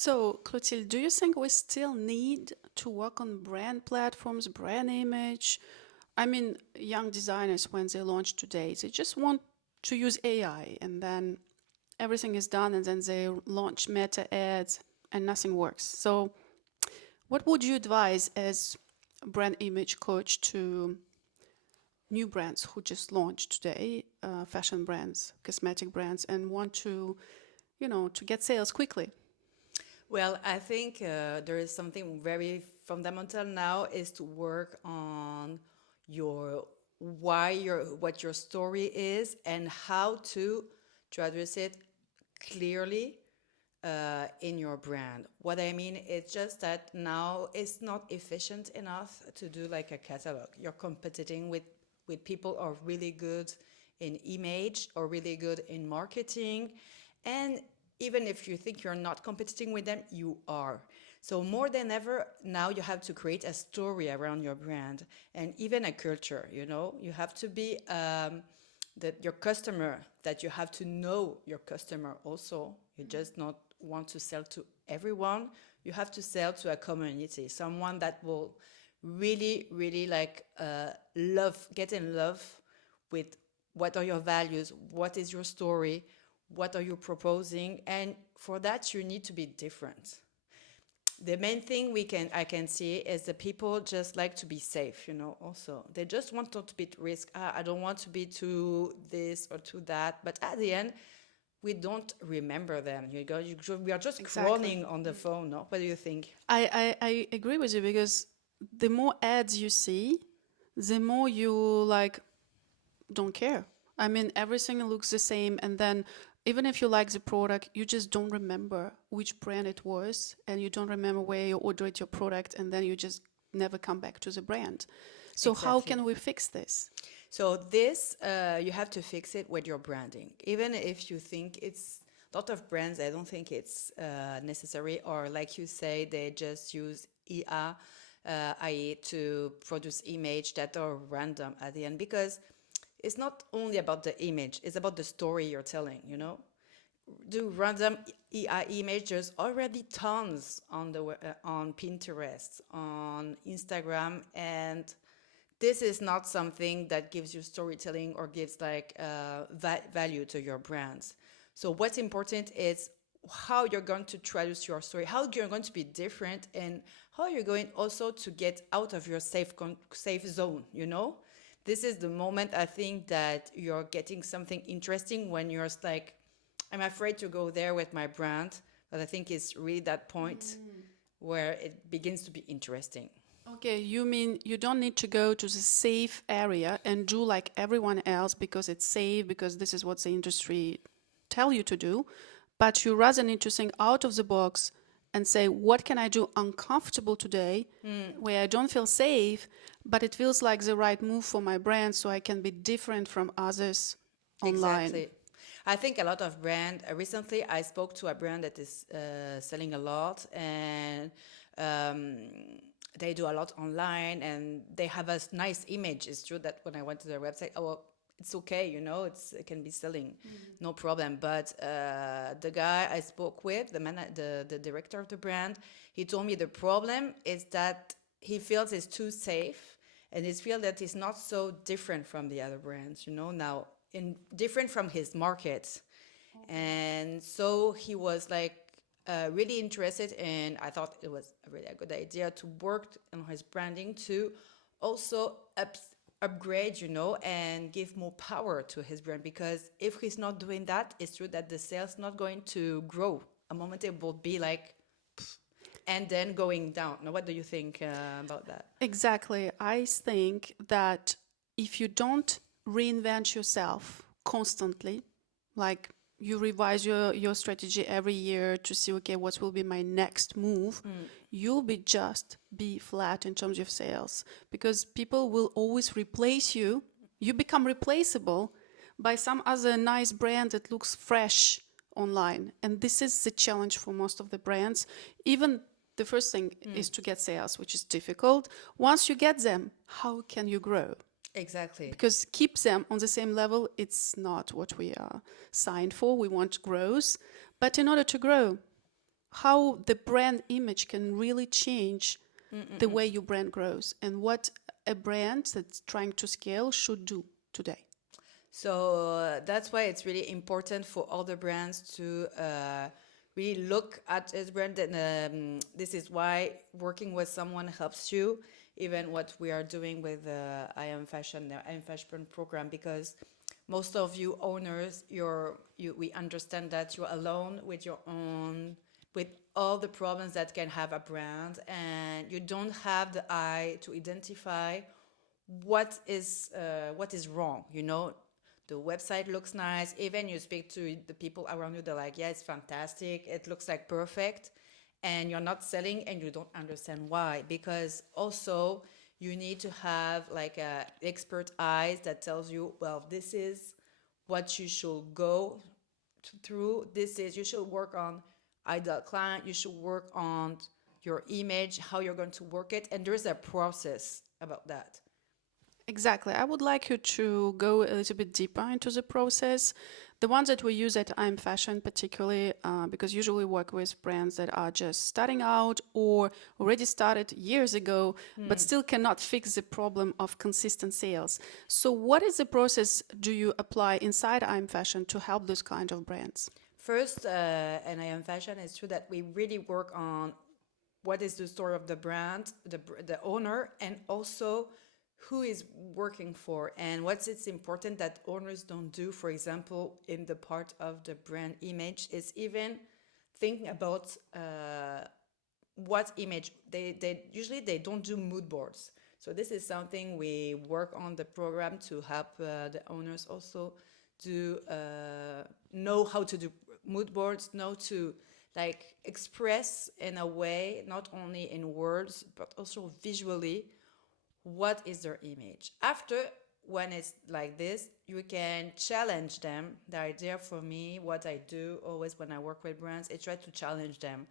So, Clotilde, do you think we still need to work on brand platforms, brand image? I mean, young designers, when they launch today, they just want to use AI and then everything is done and then they launch meta ads and nothing works. So, what would you advise as a brand image coach to new brands who just launched today, fashion brands, cosmetic brands, and want to, to get sales quickly? Well, I think there is something very fundamental now is to work on your what your story is and how to address it clearly in your brand. What I mean is just that now it's not efficient enough to do like a catalog. You're competing with people who are really good in image or really good in marketing. And even if you think you're not competing with them, you are. So more than ever, now you have to create a story around your brand and even a culture, you know, you have to be that your customer, that you have to know your customer also. You just not want to sell to everyone. You have to sell to a community, someone that will really like get in love with what are your values, what is your story, what are you proposing, and for that you need to be different. The main thing I can see is that people just like to be safe, you know, also. They just want not to be at risk. I don't want to be to this or to that. But at the end, we don't remember them. We are just Exactly. crawling on the phone, no? What do you think? I agree with you because the more ads you see, the more you like don't care. I mean, everything looks the same, and then even if you like the product, you just don't remember which brand it was, and you don't remember where you ordered your product, and then you just never come back to the brand. So how Exactly. can we fix this? So this, you have to fix it with your branding. Even if you think it's a lot of brands, I don't think it's necessary, or like you say, they just use IA, IA to produce image that are random at the end, because it's not only about the image, it's about the story you're telling, you know? Do random AI image, there's already tons on on Pinterest, on Instagram, and this is not something that gives you storytelling or gives like value to your brands. So what's important is how you're going to traduce your story, how you're going to be different, and how you're going also to get out of your safe zone, you know? This is the moment I think that you're getting something interesting when you're like, I'm afraid to go there with my brand, but I think it's really that point where it begins to be interesting. Okay, you mean you don't need to go to the safe area and do like everyone else because it's safe, because this is what the industry tell you to do, but you rather need to think out of the box and say, what can I do uncomfortable today where I don't feel safe, but it feels like the right move for my brand so I can be different from others online. Exactly. I think a lot of brand. Recently, I spoke to a brand that is selling a lot, and um, they do a lot online, and they have a nice image. It's true that when I went to their website, oh, well, it's okay, you know, it can be selling, no problem. But the guy I spoke with, the director of the brand, he told me the problem is that he feels it's too safe, and he feels that it's not so different from the other brands, you know. Now, in different from his market, and so he was like really interested, and I thought it was a really a good idea to work on his branding to also upgrade, you know, and give more power to his brand, because if he's not doing that, it's true that the sales not going to grow. A moment it will be like and then going down. Now, what do you think about that? Exactly. I think that if you don't reinvent yourself constantly, like you revise your strategy every year to see, okay, what will be my next move, you'll be just be flat in terms of sales because people will always replace you. You become replaceable by some other nice brand that looks fresh online. And this is the challenge for most of the brands. Even the first thing is to get sales, which is difficult. Once you get them, how can you grow? Exactly. Because keep them on the same level, it's not what we are signed for. We want growth. But in order to grow, how the brand image can really change the way your brand grows and what a brand that's trying to scale should do today. So that's why it's really important for all the brands to really look at its brand. And this is why working with someone helps you, even what we are doing with I Am Fashion, the I Am Fashion program, because most of you owners, we understand that you're alone with your own, with all the problems that can have a brand, and you don't have the eye to identify what is wrong. You know, the website looks nice. Even you speak to the people around you, they're like, yeah, it's fantastic. It looks like perfect. And you're not selling and you don't understand why. Because also you need to have like a expert eyes that tells you, well, this is what you should go through. This is, you should work on ideal client. You should work on your image, how you're going to work it. And there's a process about that. Exactly. I would like you to go a little bit deeper into the process. The ones that we use at I'm Fashion, particularly because usually we work with brands that are just starting out or already started years ago, but still cannot fix the problem of consistent sales. So, what is the process do you apply inside I'm Fashion to help those kind of brands? First, and I Am Fashion, it's true that we really work on what is the story of the brand, the owner, and also who is working for. And what's it's important that owners don't do, for example, in the part of the brand image, is even thinking about what image. They usually they don't do mood boards. So this is something we work on the program to help the owners also do know how to do mood boards, know to like express in a way, not only in words but also visually, what is their image. After, when it's like this, you can challenge them. The idea for me, what I do always when I work with brands, I try to challenge them.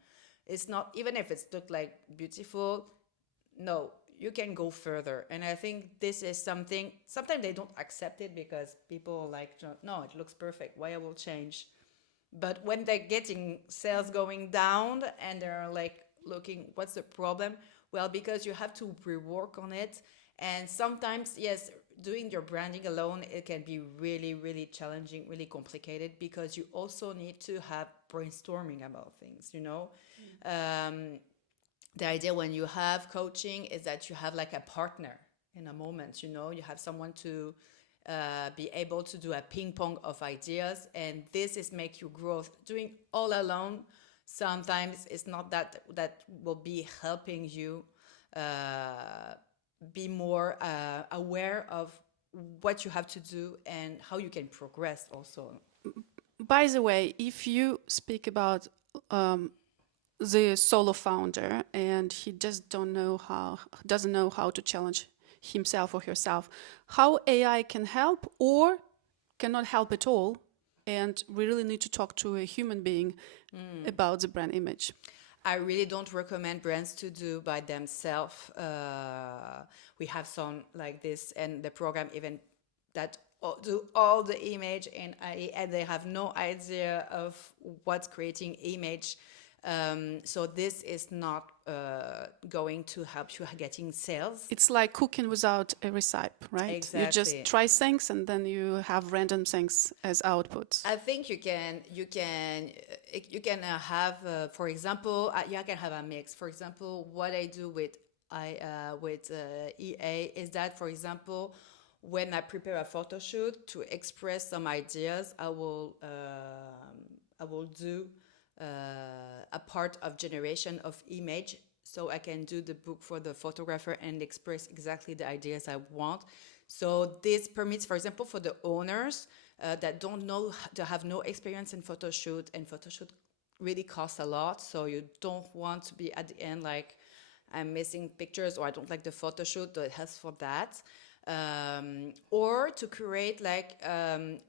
It's not, even if it's look like beautiful, no, you can go further. And I think this is something, sometimes they don't accept it because people are like, no, it looks perfect, why I will change. But when they're getting sales going down and they're like looking, what's the problem? Well, because you have to rework on it. And sometimes, yes, doing your branding alone, it can be really, really challenging, really complicated because you also need to have brainstorming about things, you know? Um, the idea when you have coaching is that you have like a partner in a moment, you know, you have someone to be able to do a ping pong of ideas, and this is make you grow. Doing all alone sometimes it's not that will be helping you be more aware of what you have to do and how you can progress also. By the way, if you speak about the solo founder and he just don't know how doesn't know how to challenge himself or herself, how AI can help or cannot help at all, and we really need to talk to a human being about the brand image. I really don't recommend brands to do by themselves. We have some like this, and the program even that do all the image in AI, and they have no idea of what's creating image. So this is not going to help you getting sales. It's like cooking without a recipe, right? You just Exactly. try things and then you have random things as outputs. I think you can have for example, you can have a mix. For example, what I do with EA is that, for example, when I prepare a photo shoot to express some ideas, I will do a part of generation of image, so I can do the book for the photographer and express exactly the ideas I want. So this permits, for example, for the owners that don't know, to have no experience in photo shoot, and photo shoot really costs a lot. So you don't want to be at the end like, I'm missing pictures, or I don't like the photo shoot. So it helps for that. Or to create like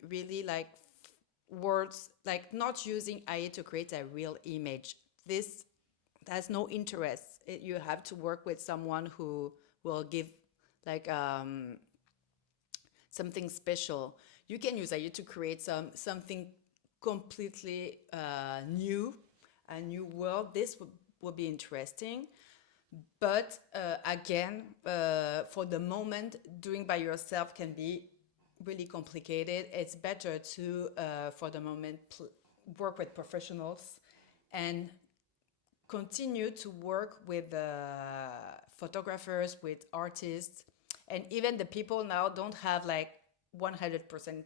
really like words, like not using AI to create a real image. This has no interest. You have to work with someone who will give like something special. You can use AI to create something completely new. a new world, this would be interesting. But again, for the moment, doing by yourself can be really complicated. It's better to, for the moment, work with professionals and continue to work with photographers, with artists, and even the people now don't have like 100%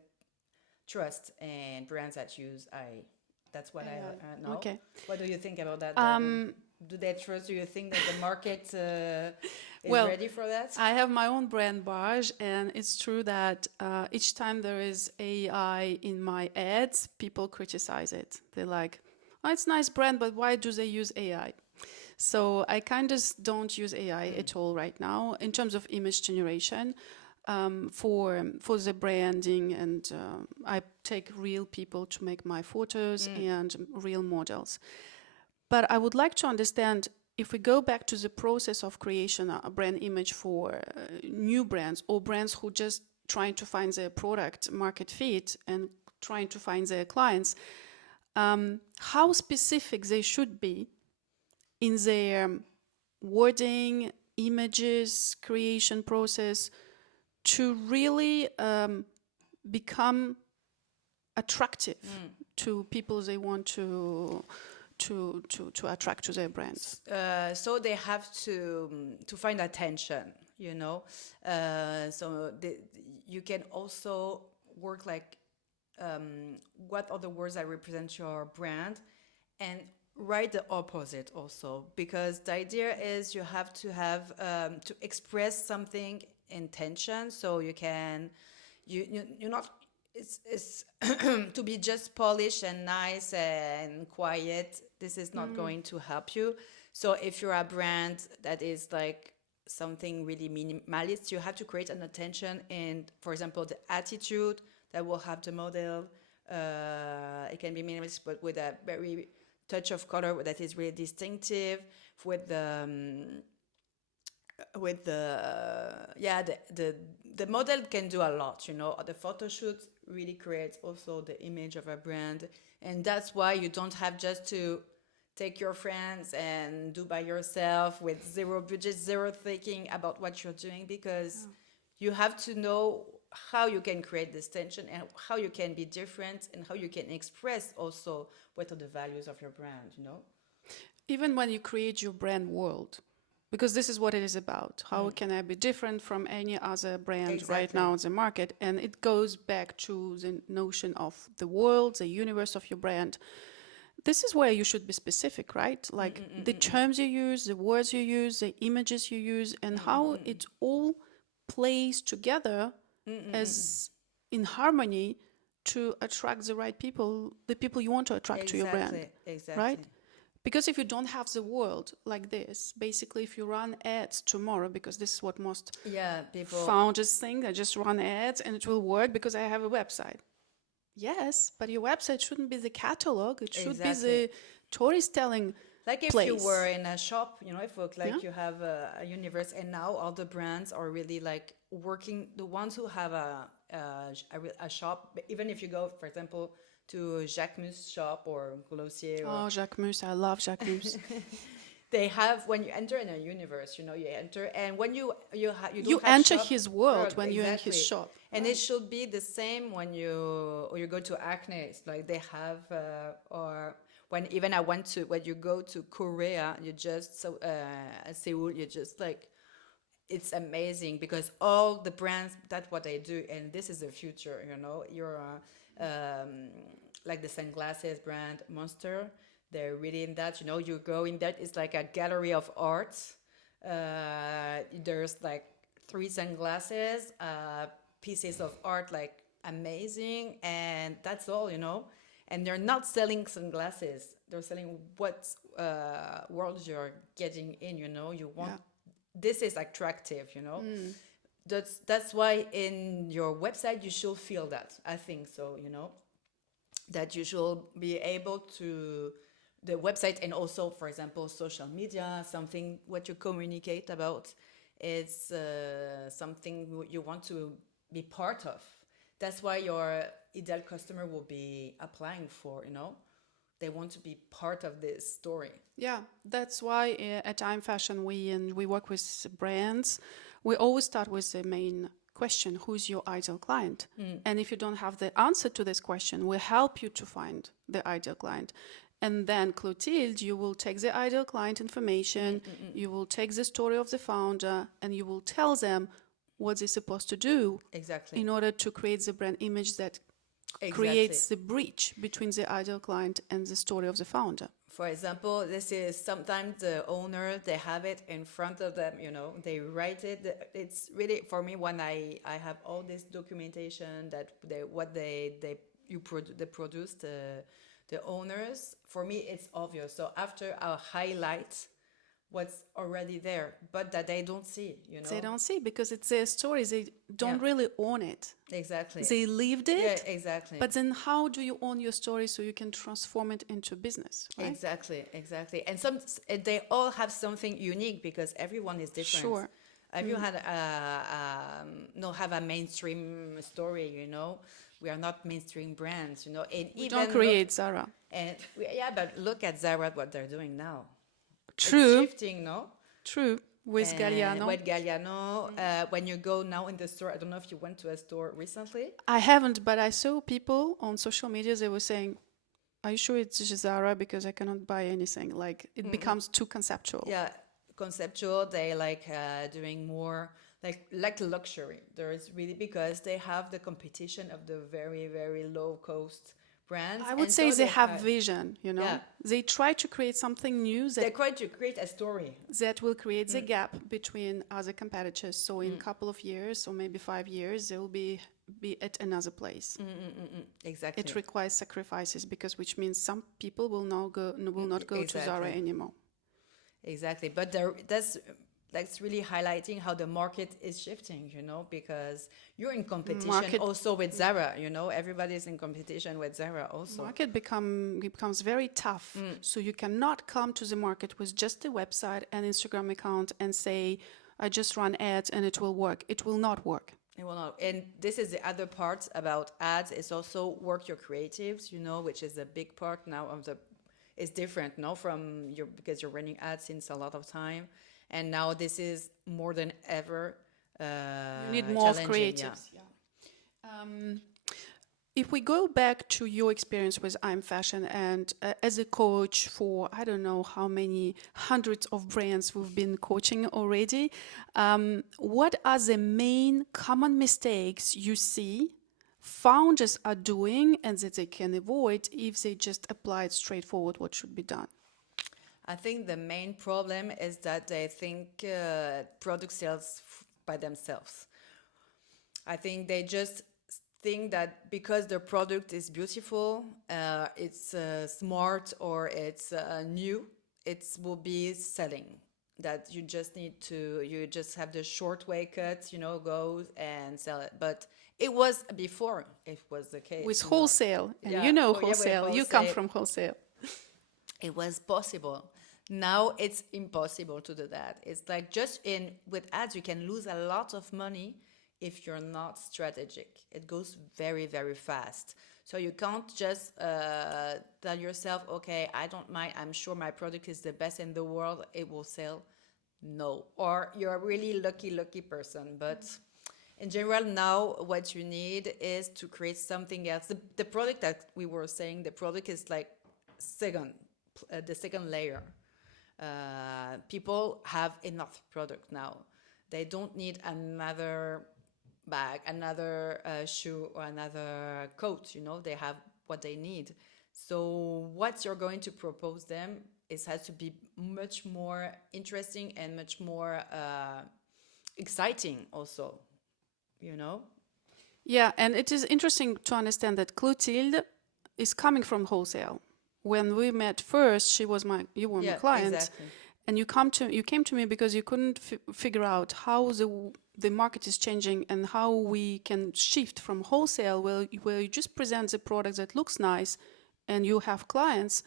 trust in brands that use AI. That's what I know. Okay. What do you think about that? Um, Do they trust? Do you think that the market is Well, ready for that? I have my own brand Barge, and it's true that each time there is AI in my ads, people criticize it. They're like, "Oh, it's nice brand, but why do they use AI?" So I kind of don't use AI at all right now in terms of image generation for the branding, and I take real people to make my photos and real models. But I would like to understand, if we go back to the process of creation a brand image for new brands or brands who just trying to find their product market fit and trying to find their clients, how specific they should be in their wording, images, creation process to really become attractive to people they want to attract to their brands. So they have to find attention, you know. You can also work like what are the words that represent your brand, and write the opposite also, because the idea is you have to express something intention, so you're not, it's to be just polished and nice and quiet. This is not going to help you. So if you're a brand that is like something really minimalist, you have to create an attention in, for example, the attitude that will have the model. It can be minimalist, but with a very touch of color that is really distinctive. With the model can do a lot, you know. The photo shoot really creates also the image of a brand, and that's why you don't have just to take your friends and do by yourself with zero budget, zero thinking about what you're doing, because you have to know how you can create this tension and how you can be different and how you can express also what are the values of your brand, you know. Even when you create your brand world, because this is what it is about. How can I be different from any other brand right now in the market? And it goes back to the notion of the world, the universe of your brand. This is where you should be specific, right? Like the terms you use, the words you use, the images you use, and how it all plays together as in harmony to attract the right people, the people you want to attract to your brand, right? Because if you don't have the world like this, basically if you run ads tomorrow, because this is what most people founders think, I just run ads and it will work because I have a website. Yes, but your website shouldn't be the catalog. It should be the storytelling like if place. you were in a shop, you know, if like you have a universe, and now all the brands are really like working, the ones who have a shop, even if you go, for example, to Jacquemus shop or Glossier. Oh, Jacquemus, I love Jacquemus. They have, when you enter in a universe, you know, you enter, and when you enter his world when you're in his shop, and it should be the same when you go to Acne. It's like they have, or when even when you go to Korea, you just Seoul, you just like, it's amazing because all the brands, that's what they do, and this is the future, you know. You're like the sunglasses brand Monster, they're really in that, you know. You go in that, it's like a gallery of art. There's like 3 sunglasses, pieces of art, like amazing, and that's all, you know. And they're not selling sunglasses, they're selling what world you're getting in, you know. You want this is attractive, you know. That's why in your website you should feel that, I think so, you know, that you should be able to, the website, and also, for example, social media, something what you communicate about, it's something you want to be part of. That's why your ideal customer will be applying for, you know. they want to be part of this story. Yeah, that's why at IAMFASHION we work with brands. We always start with the main question: who's your ideal client? And if you don't have the answer to this question, we help you to find the ideal client. And then Clotilde, you will take the ideal client information, you will take the story of the founder, and you will tell them what they're supposed to do Exactly. in order to create the brand image that Exactly. creates the bridge between the ideal client and the story of the founder. For example, this is sometimes the owner, they have it in front of them, you know, they write it. It's really, for me, when I have all this documentation that they produce, the owners, for me, it's obvious. So after I'll highlight what's already there, but that they don't see, you know. They don't see because it's their story. They don't Yeah. really own it. Exactly. They lived it. Yeah, exactly. But then how do you own your story so you can transform it into business, right? Exactly, exactly. And they all have something unique because everyone is different. Sure. Everyone have a mainstream story, you know. We are not mainstream brands, you know. And We even don't create Zara. but look at Zara, what they're doing now. True, It's shifting, no? true. With Galliano. With Galliano, when you go now in the store, I don't know if you went to a store recently. I haven't, but I saw people on social media, they were saying, are you sure it's Zara? Because I cannot buy anything. Like, it becomes too conceptual. Yeah, conceptual. They like doing more like luxury. There is really, because they have the competition of the very, very low cost brands. I would and say so they have vision, you know. Yeah. They try to create something new They that, try to create a story. that will create the gap between other competitors. So in a couple of years, or maybe 5 years, they will be at another place. Exactly. It requires sacrifices, because which means some people will not go to Zara Exactly. anymore. Exactly, but that's really highlighting how the market is shifting, you know, because you're in competition also with Zara, you know, everybody's in competition with Zara also. Market becomes very tough. So you cannot come to the market with just a website and Instagram account and say, I just run ads and it will work. It will not work. It will not. And this is the other part about ads, is also work your creatives, you know, which is a big part now of it's different, no, from because you're running ads since a lot of time. And now this is more than ever You need more of creatives. Yeah. If we go back to your experience with IAMFASHION and as a coach for, I don't know how many hundreds of brands we've been coaching already, what are the main common mistakes you see founders are doing and that they can avoid if they just apply it straightforward what should be done? I think the main problem is that they think product sells by themselves. I think they just think that because their product is beautiful, it's smart, or it's new, it will be selling. That you just have the short way cut, you know, go and sell it. But it was before, it was the case. With wholesale, and Yeah. you know With wholesale, you come from wholesale. It was possible. Now it's impossible to do that. It's like with ads, you can lose a lot of money if you're not strategic. It goes very, very fast. So you can't just tell yourself, okay, I don't mind, I'm sure my product is the best in the world, it will sell. No. Or you're a really lucky person. But in general, now what you need is to create something else. The product that we were saying, the product is like the second layer. People have enough product now. They don't need another bag, another shoe, or another coat. You know, they have what they need. So what you're going to propose them has to be much more interesting and much more exciting also, you know? Yeah, and it is interesting to understand that Clotilde is coming from wholesale. When we met first, you were my client, exactly. and you came to me because you couldn't figure out how the market is changing and how we can shift from wholesale, where you just present the product that looks nice, and you have clients.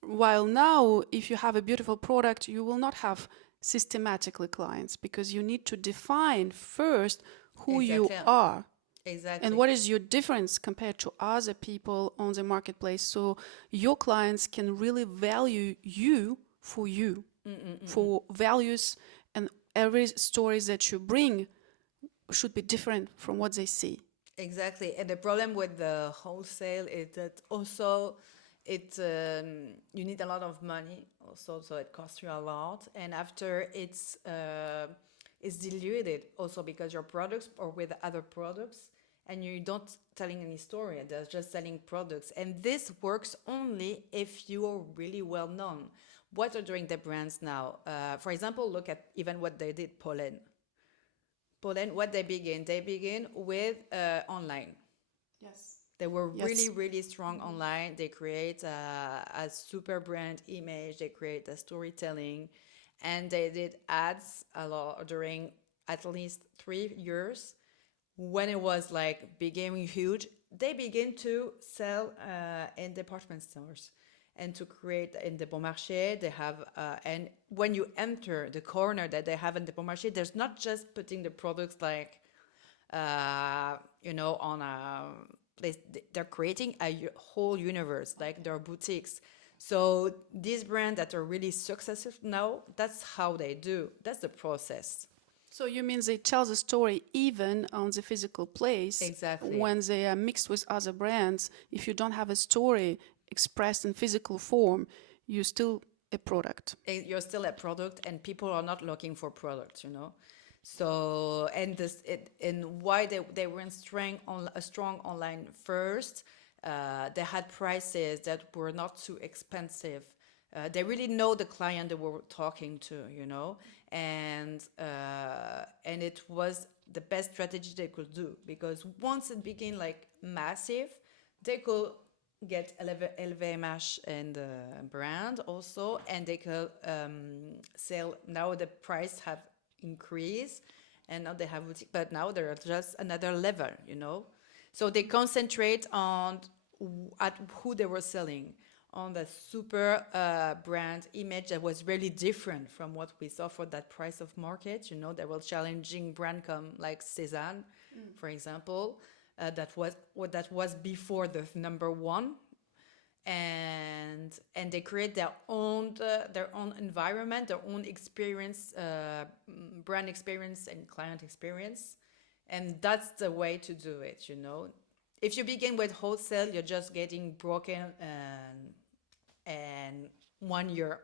While now, if you have a beautiful product, you will not have systematically clients, because you need to define first who you Exactly. are. And Exactly. what is your difference compared to other people on the marketplace? So your clients can really value you, for values, and every story that you bring should be different from what they see. Exactly. And the problem with the wholesale is that also you need a lot of money also, so it costs you a lot. And after it's diluted also because your products are with other products and you don't telling any story. They're just selling products. And this works only if you are really well known. What are doing the brands now? For example, look at even what they did, Pollen. Poland, what they begin with online. Yes. They were really, Yes. really strong online. They create a super brand image. They create a storytelling, and they did ads a lot during at least 3 years. When it was like becoming huge, they begin to sell in department stores and to create in the Bon Marché. They have, and when you enter the corner that they have in the Bon Marché, there's not just putting the products like, on a place. They're creating a whole universe, like their boutiques. So these brands that are really successful now, that's how they do. That's the process. So you mean they tell the story even on the physical place Exactly. when they are mixed with other brands? If you don't have a story expressed in physical form, you're still a product. You're still a product and people are not looking for products. So and why they were a strong online first. They had prices that were not too expensive. They really know the client they were talking to. And it was the best strategy they could do, because once it became like massive, they could get LVMH and the brand also, and they could sell. Now the price have increased, and now they have boutique, but now they're just another level. So they concentrate on at who they were selling, on the super brand image that was really different from what we saw for that price of market. They were challenging brand come like Cézanne, for example, that was before the number one, and they create their own environment, their own experience, brand experience and client experience, and that's the way to do it. If you begin with wholesale, you're just getting broken and 1 year.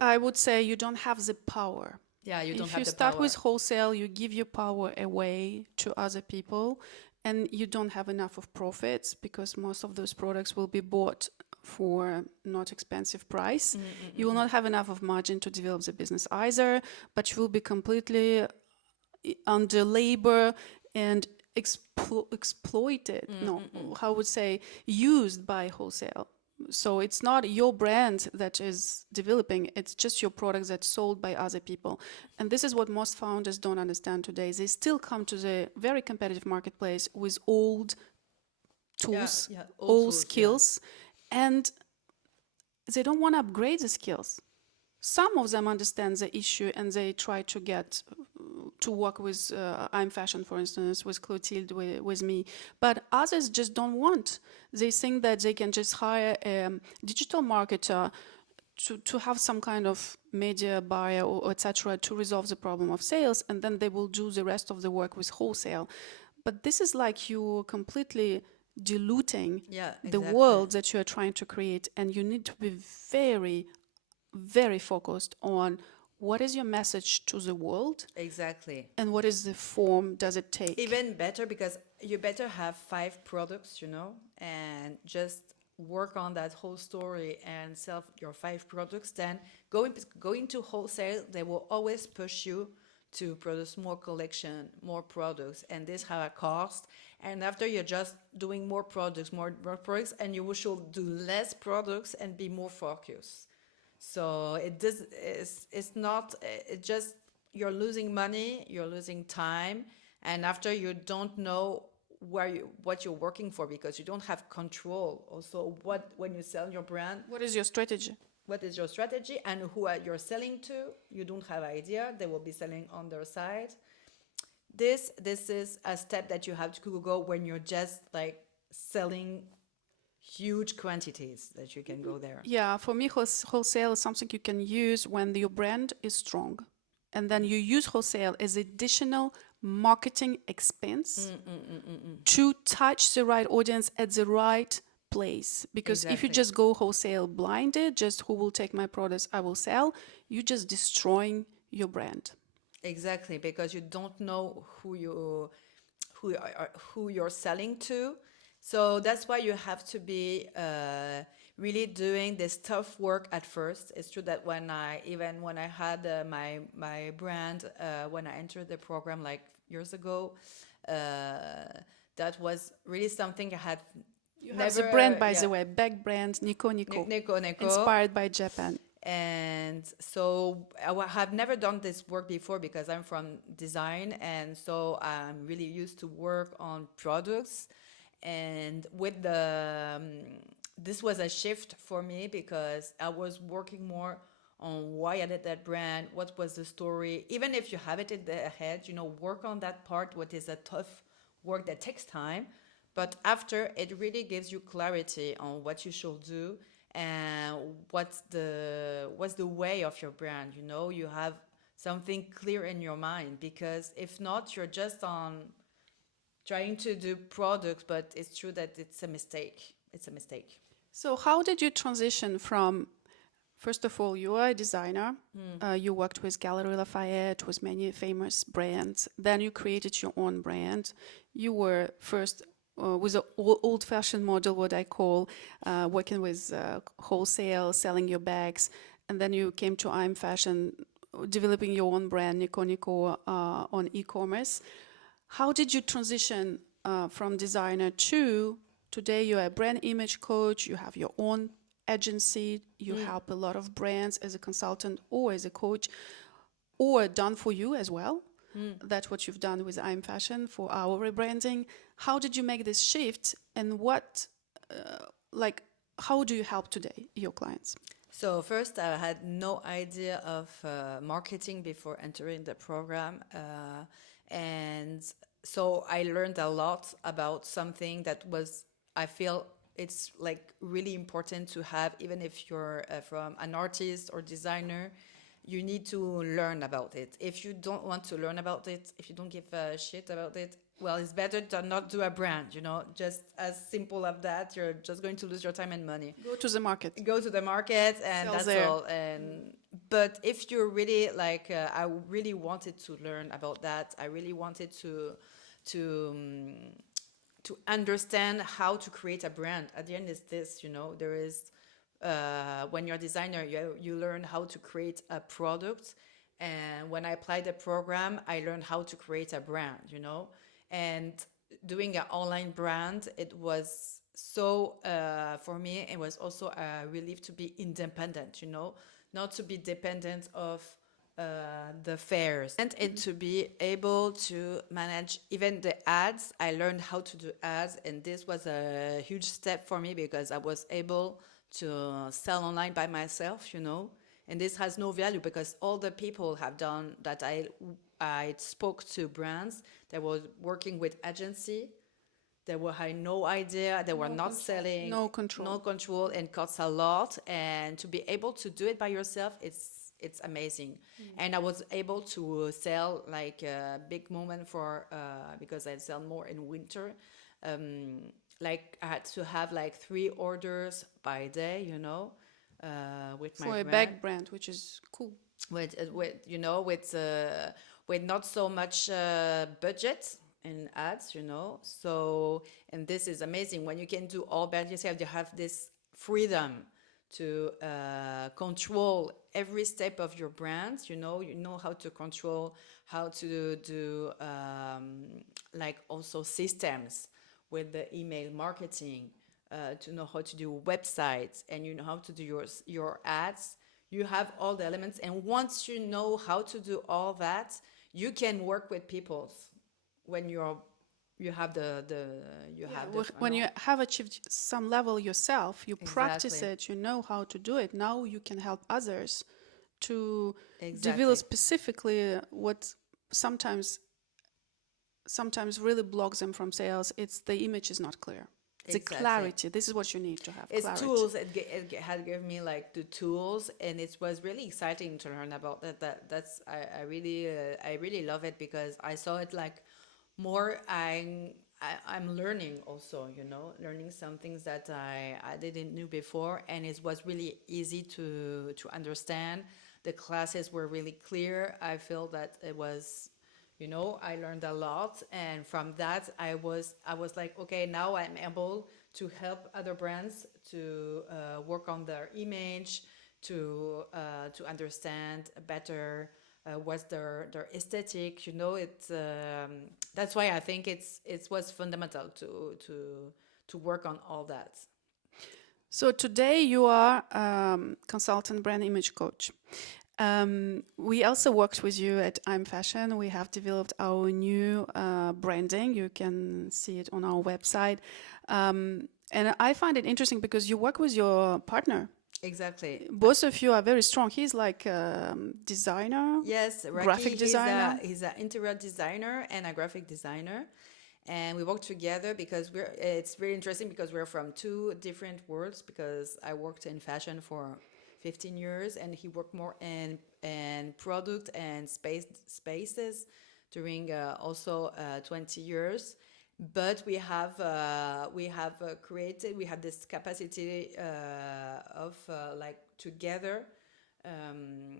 I would say you don't have the power. Yeah, you don't If you have the start with power. wholesale, you give your power away to other people, and you don't have enough of profits because most of those products will be bought for not expensive price. You will not have enough of margin to develop the business either, but you will be completely under labor and exploited. No, how would say used by wholesale. So it's not your brand that is developing, it's just your product that's sold by other people. And this is what most founders don't understand today. They still come to the very competitive marketplace with old Yeah, tools, yeah, old old tools, yeah. skills, and they don't want to upgrade the skills. Some of them understand the issue and they try to get to work with I'm Fashion, for instance, with Clotilde, with me. But others just don't want. They think that they can just hire a digital marketer to have some kind of media buyer or etc. to resolve the problem of sales, and then they will do the rest of the work with wholesale. But this is like you completely diluting Yeah, the exactly. world that you are trying to create, and you need to be very, very focused on what is your message to the world Exactly. and what is the form does it take. Even better, because you better have 5 products, and just work on that whole story and sell your 5 products. Then going to wholesale, they will always push you to produce more collection, more products, and this have a cost. And after you're just doing more products, more products, and you should do less products and be more focused. So it's not, it just, you're losing money, you're losing time, and after you don't know what you're working for, because you don't have control. Also, when you sell your brand, What is your strategy? what is your strategy and who you're selling to? You don't have idea. They will be selling on their side. this is a step that you have to go when you're just like selling huge quantities that you can go there. Yeah, for me, wholesale is something you can use when your brand is strong. And then you use wholesale as additional marketing expense to touch the right audience at the right place. Because if you Exactly. just go wholesale blinded, just who will take my products, I will sell, you're just destroying your brand. Exactly, because you don't know who you're selling to. So that's why you have to be really doing this tough work at first. It's true that when I had my brand, when I entered the program like years ago, that was really something I had You have the brand, never, by yeah, the way, back brand Nico Nico, Neko Neko. inspired by Japan. And so have never done this work before because I'm from design, and so I'm really used to work on products. And with this was a shift for me because I was working more on why I did that brand, what was the story. Even if you have it in the head, work on that part, what is a tough work that takes time. But after, it really gives you clarity on what you should do and what's the way of your brand. You have something clear in your mind, because if not, you're just on trying to do products, but it's true that it's a mistake. It's a mistake. So, how did you transition from, first of all, you are a designer, you worked with Gallery Lafayette, with many famous brands, then you created your own brand. You were first with an old-fashioned model, what I call, working with wholesale, selling your bags, and then you came to IAM Fashion, developing your own brand, Nico Nico, on e-commerce. How did you transition from designer to today? You're a brand image coach, you have your own agency, you help a lot of brands as a consultant or as a coach, or done for you as well. That's what you've done with I'm Fashion for our rebranding. How did you make this shift, and how do you help today your clients? So first, I had no idea of marketing before entering the program, and so I learned a lot about something that was, I feel, it's like really important to have, even if you're from an artist or designer. You need to learn about it. If you don't want to learn about it, if you don't give a shit about it, well, it's better to not do a brand, just as simple as that. You're just going to lose your time and money. Go to the market. Go to the market, and Sell that's there. all. And but if you're really like, I really wanted to learn about that. I really wanted to um, to understand how to create a brand. At the end is this, there is, when you're a designer, you learn how to create a product. And when I applied the program, I learned how to create a brand, and doing an online brand, it was so, for me, it was also a relief to be independent, not to be dependent of the fairs, and to be able to manage even the ads. I learned how to do ads, and this was a huge step for me because I was able to sell online by myself, and this has no value because all the people have done that. I spoke to brands that was working with agency. They had no idea. They were not selling. No control. No control, and costs a lot. And to be able to do it by yourself, it's amazing. And I was able to sell like a big moment for because I sell more in winter. Like I had to have like 3 orders by day, with my For a brand. bag brand, which is cool. With not so much budget in ads, so, and this is amazing when you can do all by yourself. You have this freedom to control every step of your brand. You know how to control, how to do like also systems with the email marketing, to know how to do websites, and you know how to do your ads. You have all the elements, and once you know how to do all that, you can work with people when you have When you have achieved some level yourself, you practice Exactly. it, you know how to do it. Now you can help others to Exactly. develop specifically what sometimes sometimes really blocks them from sales. It's the image is not clear. It's the Exactly. clarity. This is what you need to have It's clarity. tools. It had given me like the tools, and it was really exciting to learn about that. That's I really love it because I saw it like more. I'm learning also, you know, learning some things that I didn't knew before, and it was really easy to understand. The classes were really clear. I feel that it was, you know, I learned a lot, and from that I was like, okay, now I'm able to help other brands to work on their image, to understand better what's their aesthetic. You know, it's that's why I think it was fundamental to work on all that. So today you are consultant brand image coach. We also worked with you at IAMFASHION. We have developed our new branding. You can see it on our website. And I find it interesting because you work with your partner. Exactly. Both of you are very strong. He's like designer, Yes, Raki, graphic designer. he's an interior designer and a graphic designer, and we work together because it's very interesting because we're from two different worlds. Because I worked in fashion for 15 years, and he worked more in product and spaces during also 20 years. But we have this capacity of like together um,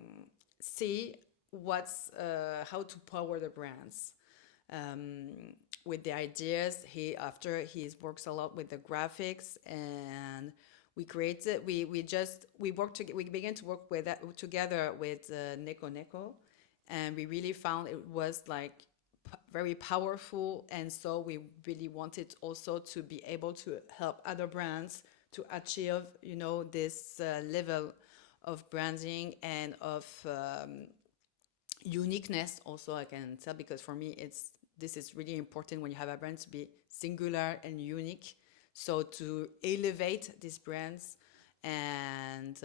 see what's how to power the brands with the ideas. He works a lot with the graphics, and we created we began to work with that together with Neko Neko, and we really found it was like very powerful, and so we really wanted also to be able to help other brands to achieve, you know, this level of branding and of uniqueness also. I can tell, because for me this is really important when you have a brand to be singular and unique, so to elevate these brands. And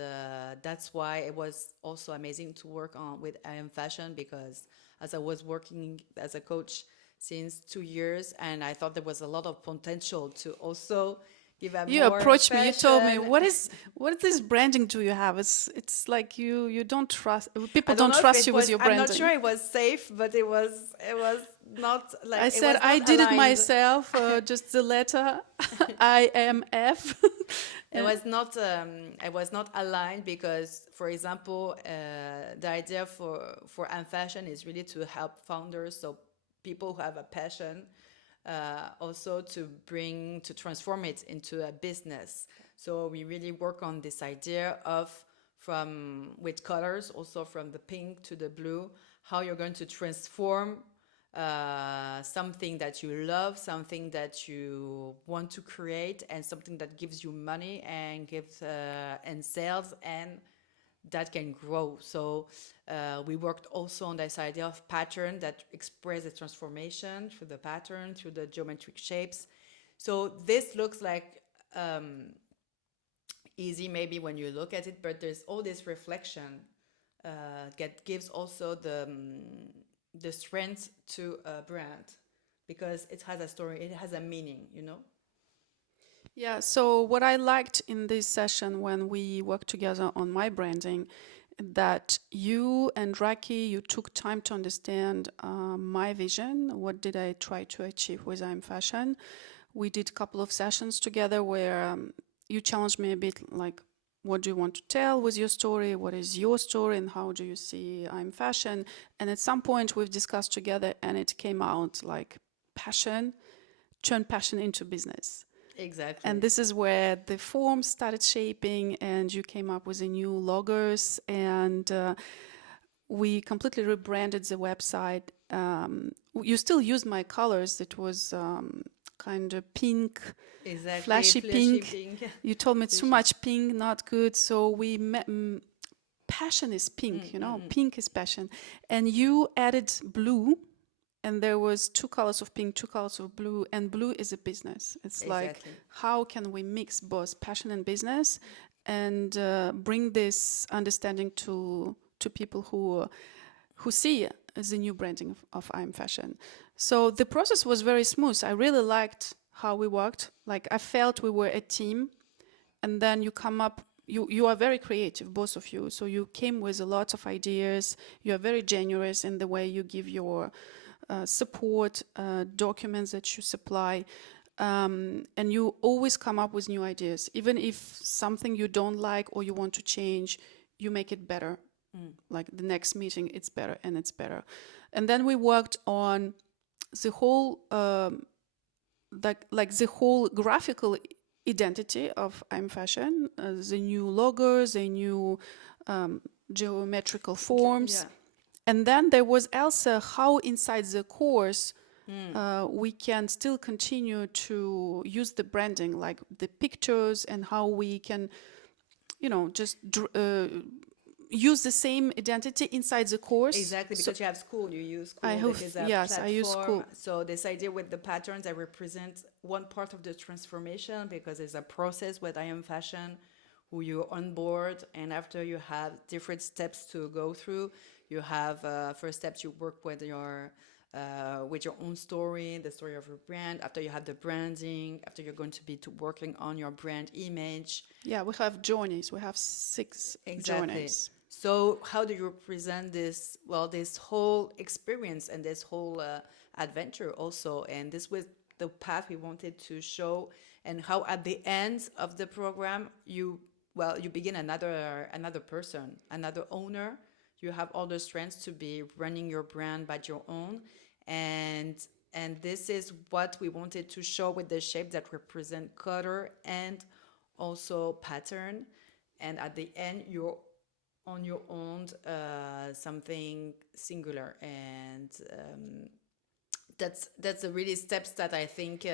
that's why it was also amazing to work on with IAMFASHION, because as I was working as a coach since 2 years, and I thought there was a lot of potential to also give a You more approached me. You told me, fashion. what is this branding do you have? It's like you don't trust, people I don't don't know if trust it you with was. your I'm not branding. sure it was safe, but it was not like I it said was I not did it aligned. myself, just the letter IMF. It was not aligned because, for example, the idea for IAMFASHION is really to help founders, so people who have a passion, also to transform it into a business. So we really work on this idea of, from with colors, also from the pink to the blue, how you're going to transform something that you love, something that you want to create, and something that gives you money and gives and sales, and that can grow. So we worked also on this idea of pattern that express the transformation through the pattern, through the geometric shapes. So this looks like easy maybe when you look at it, but there's all this reflection that gives also the strength to a brand, because it has a story, it has a meaning, you know? Yeah, so what I liked in this session when we worked together on my branding, that you and Raki, you took time to understand my vision. What did I try to achieve with IAMFASHION? We did a couple of sessions together where you challenged me a bit, like, what do you want to tell with your story? What is your story, and how do you see IAMFASHION? And at some point we've discussed together, and it came out like passion, turn passion into business. Exactly. And this is where the form started shaping, and you came up with the new logos, and we completely rebranded the website. You still used my colors. It was kind of pink, Exactly, flashy pink. pink. You told me it's too much pink, not good. So we met. Passion is pink, you know, pink is passion. And you added blue, and there was 2 colors of pink, 2 colors of blue, and blue is a business. It's like, Exactly. how can we mix both passion and business, and bring this understanding to people who see the new branding of I Am Fashion. So the process was very smooth. I really liked how we worked. Like I felt we were a team, and then you come up. You are very creative, both of you. So you came with a lot of ideas. You are very generous in the way you give your support, documents that you supply. And you always come up with new ideas. Even if something you don't like or you want to change, you make it better. Like the next meeting, it's better and it's better. And then we worked on the whole, like the whole graphical identity of I'm Fashion, the new logos, the new geometrical forms. Yeah. And then there was also how inside the course we can still continue to use the branding, like the pictures, and how we can, just use the same identity inside the course. Exactly, So because you have school, you use school, I hope, it is a yes, I use platform. school. So this idea with the patterns, I represent one part of the transformation because it's a process with I Am Fashion, who you onboard, and after you have different steps to go through. You have first steps, you work with your own story, the story of your brand. After you have the branding, after you're going to be working on your brand image. Yeah, we have journeys. We have 6 Exactly. journeys. So how do you represent this, this whole experience and this whole adventure also? And this was the path we wanted to show, and how at the end of the program, you begin another person, another owner. You have all the strengths to be running your brand by your own. And this is what we wanted to show with the shape that represent color and also pattern. And at the end, you're on your own, something singular. And that's the really steps that I think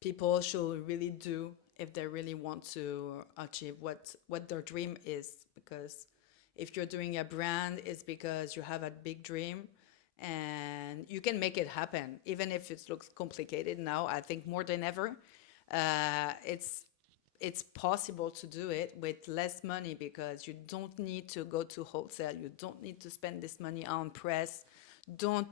people should really do if they really want to achieve what their dream is. Because if you're doing a brand, it's because you have a big dream, and you can make it happen, even if it looks complicated now. I think more than ever, it's possible to do it with less money, because you don't need to go to wholesale. You don't need to spend this money on press. Don't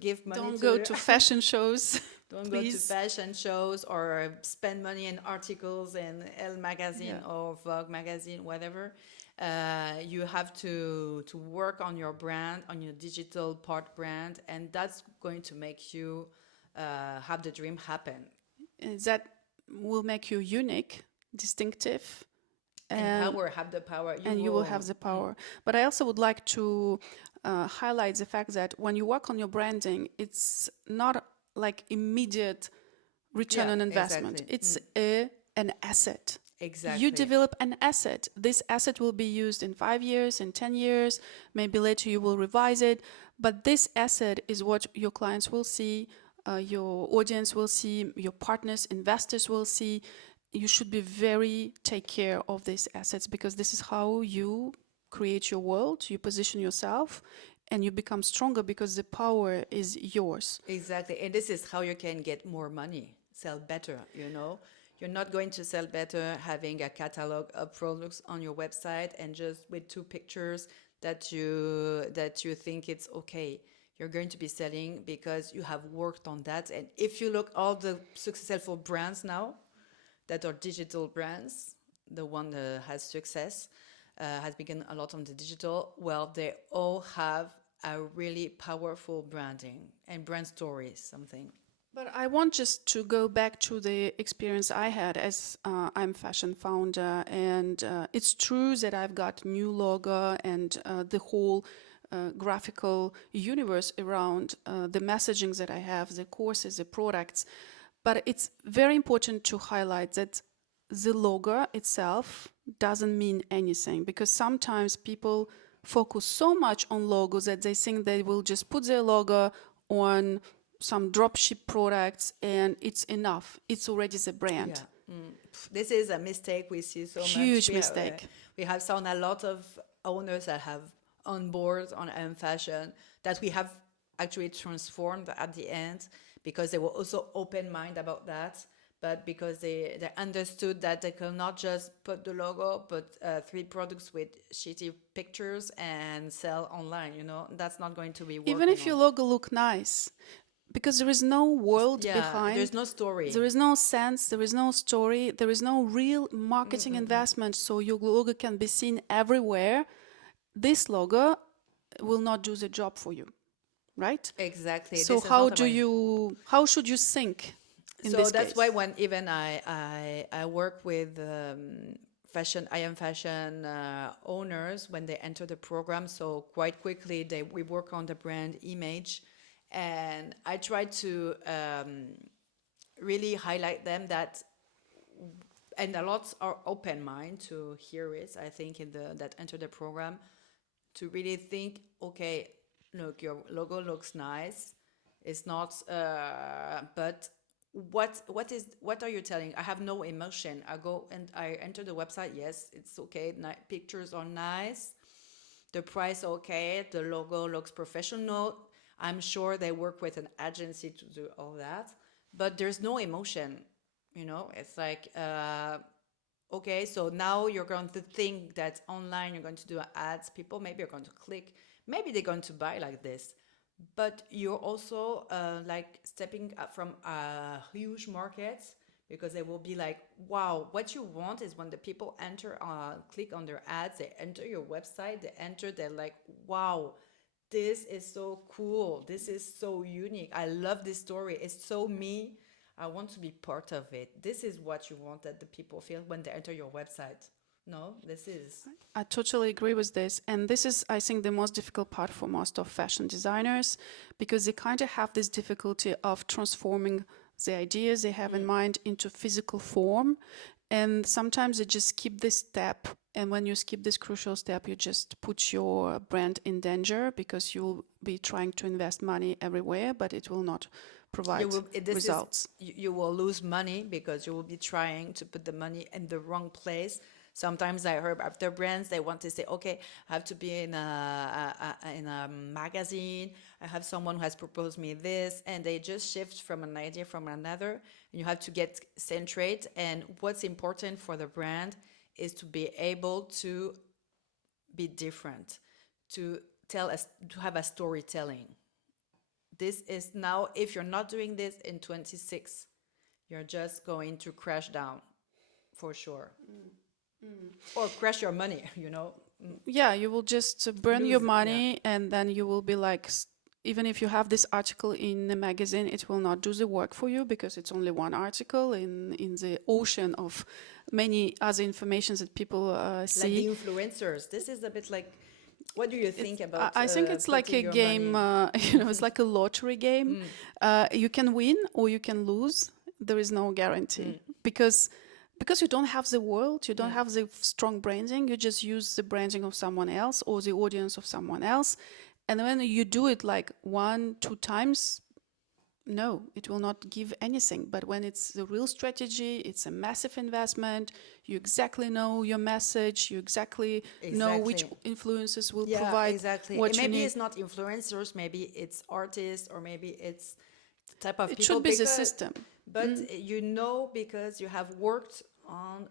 give money Don't to go to fashion shows. don't go to Please. fashion shows or spend money in articles in Elle magazine Yeah. or Vogue magazine, whatever. You have to work on your brand, on your digital part brand, and that's going to make you have the dream happen. That will make you unique, distinctive, And and have the power. you will have the power. But I also would like to highlight the fact that when you work on your branding, it's not like immediate return Yeah, on investment. exactly. It's an asset. Exactly. You develop an asset. This asset will be used in 5 years, in 10 years. Maybe later you will revise it. But this asset is what your clients will see, your audience will see, your partners, investors will see. You should be very take care of these assets, because this is how you create your world, you position yourself, and you become stronger because the power is yours. Exactly. And this is how you can get more money, sell better, You're not going to sell better having a catalog of products on your website and just with 2 pictures that you think it's okay. You're going to be selling because you have worked on that. And if you look all the successful brands now that are digital brands, the one that has success, has begun a lot on the digital, well, they all have a really powerful branding and brand stories, something. But I want just to go back to the experience I had as I'm fashion founder, and it's true that I've got new logo and the whole graphical universe around the messaging that I have, the courses, the products. But it's very important to highlight that the logo itself doesn't mean anything, because sometimes people focus so much on logos that they think they will just put their logo on some dropship products and it's enough. It's already the brand. Yeah. This is a mistake we see so much. Huge mistake. We have found a lot of owners that have on board on Fashion that we have actually transformed at the end, because they were also open mind about that. but because they understood that they cannot just put the logo, put three products with shitty pictures and sell online, you know, that's not going to be Even working if your on. logo look nice, because there is no world Yeah, there's behind, no story. there is no sense, there is no story, there is no real marketing investment, so your logo can be seen everywhere. This logo will not do the job for you, right? Exactly. So This is not about. how should you think in So this that's why case? when even I work with fashion I am fashion owners when they enter the program. So quite quickly we work on the brand image, and I try to really highlight them that, and a lot are open mind to hear it. I think in the that enter the program to really think, okay, look, your logo looks nice. It's not, but what are you telling? I have no emotion. I go and I enter the website. Yes, it's okay. Pictures are nice. The price okay. The logo looks professional. I'm sure they work with an agency to do all that, but there's no emotion. You know, it's like okay, so now you're going to think that online you're going to do ads. People maybe are going to click. Maybe they're going to buy like this. But you're also like stepping up from a huge market because they will be like, wow, what you want is when the people enter, click on their ads, they enter your website, they enter, they're like, wow, this is so cool. This is so unique. I love this story. It's so me. I want to be part of it. This is what you want that the people feel when they enter your website. No, this is. I totally agree with this. And this is, I think, the most difficult part for most of fashion designers, because they kind of have this difficulty of transforming the ideas they have in mind into physical form. And sometimes they just skip this step. And when you skip this crucial step, you just put your brand in danger, because you'll be trying to invest money everywhere, but it will not provide results. You will lose money because you will be trying to put the money in the wrong place. Sometimes I heard after brands, they want to say, okay, I have to be in a magazine. I have someone who has proposed me this, and they just shift from an idea from another. And you have to get centered. And what's important for the brand is to be able to be different, to to have a storytelling. This is now, if you're not doing this in 26, you're just going to crash down for sure. Or crash your money, you know. Yeah, you will just burn your Lose, yeah. money, and then you will be like, even if you have this article in a magazine, it will not do the work for you, because it's only one article in the ocean of many other informations that people Like the see. influencers. This is a bit like, what do you think I about I think it's like putting a your game, money? it's like a lottery game. You can win or you can lose. There is no guarantee, because you don't have the world, you don't have the strong branding. You just use the branding of someone else or the audience of someone else. And when you do it like 1, 2 times, no, it will not give anything. But when it's the real strategy, it's a massive investment. You exactly know your message. You exactly know which Exactly. influences will Yeah, provide exactly. what you Maybe need. it's not influencers, maybe it's artists, or maybe it's type of It people, should be the because, system. but you know, because you have worked on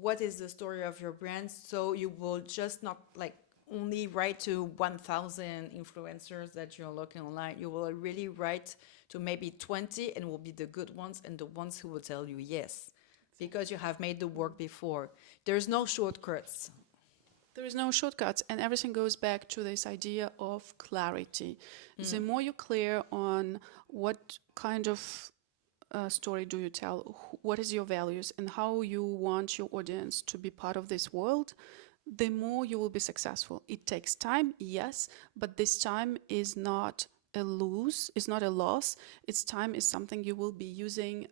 what is the story of your brand, so you will just not like only write to 1,000 influencers that you're looking online. You will really write to maybe 20, and will be the good ones and the ones who will tell you yes, because you have made the work before. There's no shortcuts. There is no shortcuts, and everything goes back to this idea of clarity. The more you're clear on what kind of story do you tell, what is your values, and how you want your audience to be part of this world, the more you will be successful. It takes time, yes, but this time is not a lose, it's not a loss. It's time is something you will be using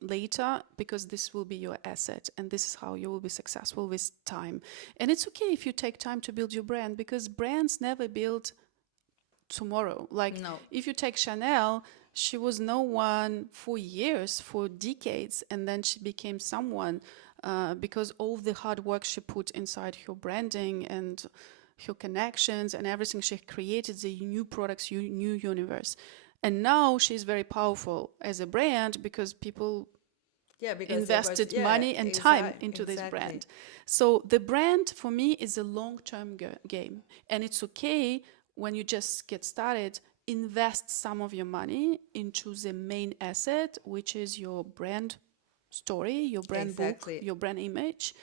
later, because this will be your asset, and this is how you will be successful with time. And it's okay if you take time to build your brand, because brands never build tomorrow. Like, No. if you take Chanel, she was no one for years, for decades, and then she became someone because all the hard work she put inside her branding and her connections and everything she created, the new products, new universe. And now she's very powerful as a brand, because people Yeah, because it was, invested yeah, money and time into this exactly. brand. So the brand for me is a long-term game, and it's okay when you just get started, invest some of your money into the main asset, which is your brand story, your brand book, Exactly. your brand image.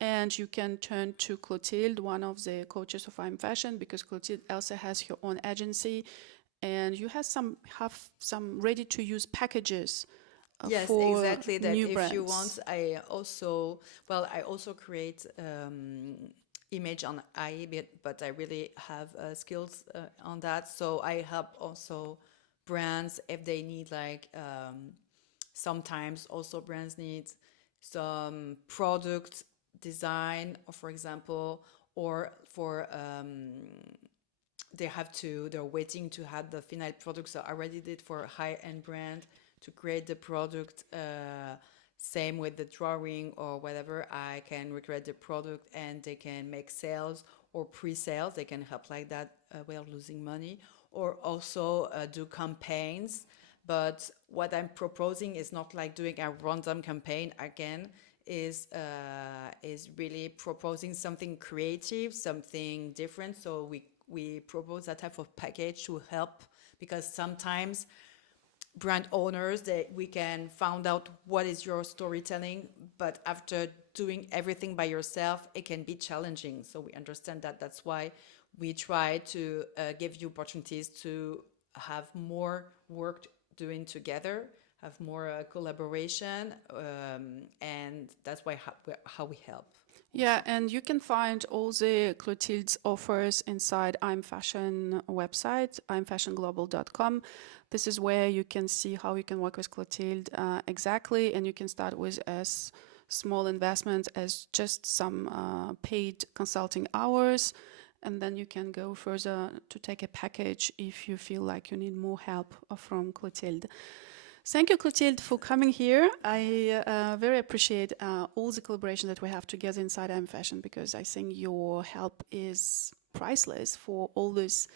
And you can turn to Clotilde, one of the coaches of I'm Fashion, because Clotilde also has her own agency, and you have some ready to use packages Yes, for exactly. That new if you want, brands. I also create image on AI, but I really have skills on that. So I help also brands if they need like sometimes also brands need some product design, or for example, or for they're waiting to have the final products that I already did for a high-end brand to create the product. Same with the drawing or whatever, I can recreate the product and they can make sales or pre-sales. They can help like that without losing money, or also do campaigns. But what I'm proposing is not like doing a random campaign again. Is really proposing something creative, something different. So we propose that type of package to help, because sometimes brand owners, that we can find out what is your storytelling, but after doing everything by yourself it can be challenging. So we understand that. That's why we try to give you opportunities to have more work doing together, have more collaboration, and that's why how we help Yeah, also. and you can find all the Clotilde's offers inside I'm Fashion website, imfashionglobal.com. This is where you can see how you can work with Clotilde exactly, and you can start with as small investment as just some paid consulting hours, and then you can go further to take a package if you feel like you need more help from Clotilde. Thank you, Clotilde, for coming here. I very appreciate all the collaboration that we have together inside I'm Fashion, because I think your help is priceless for all these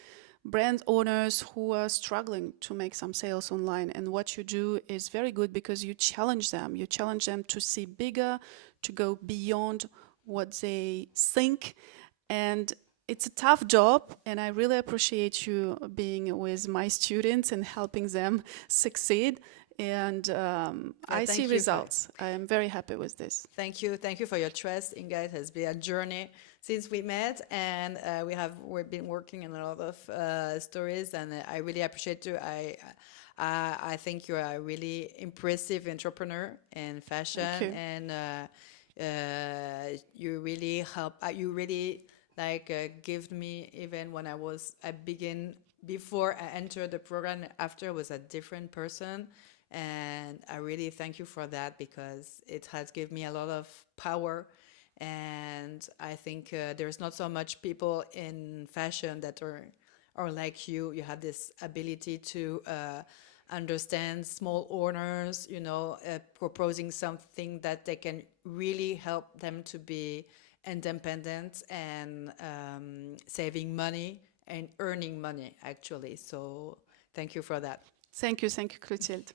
brand owners who are struggling to make some sales online. And what you do is very good because you challenge them. You challenge them to see bigger, to go beyond what they think. And it's a tough job, and I really appreciate you being with my students and helping them succeed. And Yeah, I see thank you for results. I am very happy with this. thank you for your trust, Inga. It has been a journey since we met, and we've been working on a lot of stories, and I really appreciate you. I think you're a really impressive entrepreneur in Thank fashion, you. and you really help. You really like give me, even when I begin before I entered the program. After I was a different person, and I really thank you for that, because it has given me a lot of power. And I think there's not so much people in fashion that are like you. You have this ability to understand small owners, proposing something that they can really help them to be independent and saving money and earning money, actually. So thank you for that. Thank you, Clotilde.